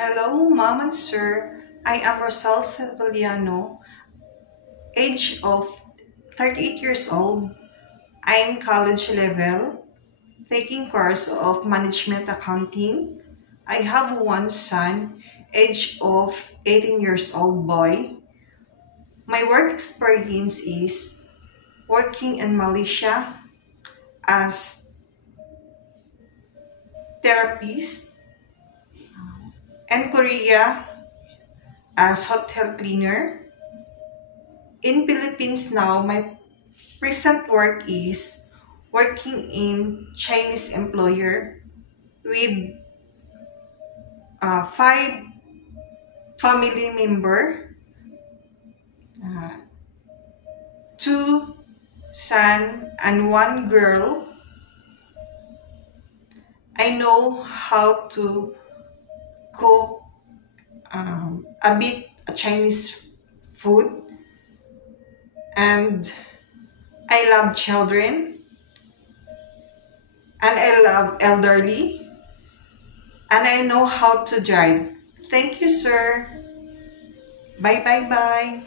Hello, Mom and Sir. I am Rosal Sevillano, age of 38 years old. I am college level, taking course of Management Accounting. I have one son, age of 18 years old boy. My work experience is working in Malaysia as therapist and Korea as hotel cleaner. In Philippines now, my recent work is working in Chinese employer with five family member, uh, two son and one girl. I know how to cook a bit Chinese food, and I love children, and I love elderly, and I know how to drive. Thank you, sir. Bye, bye, bye.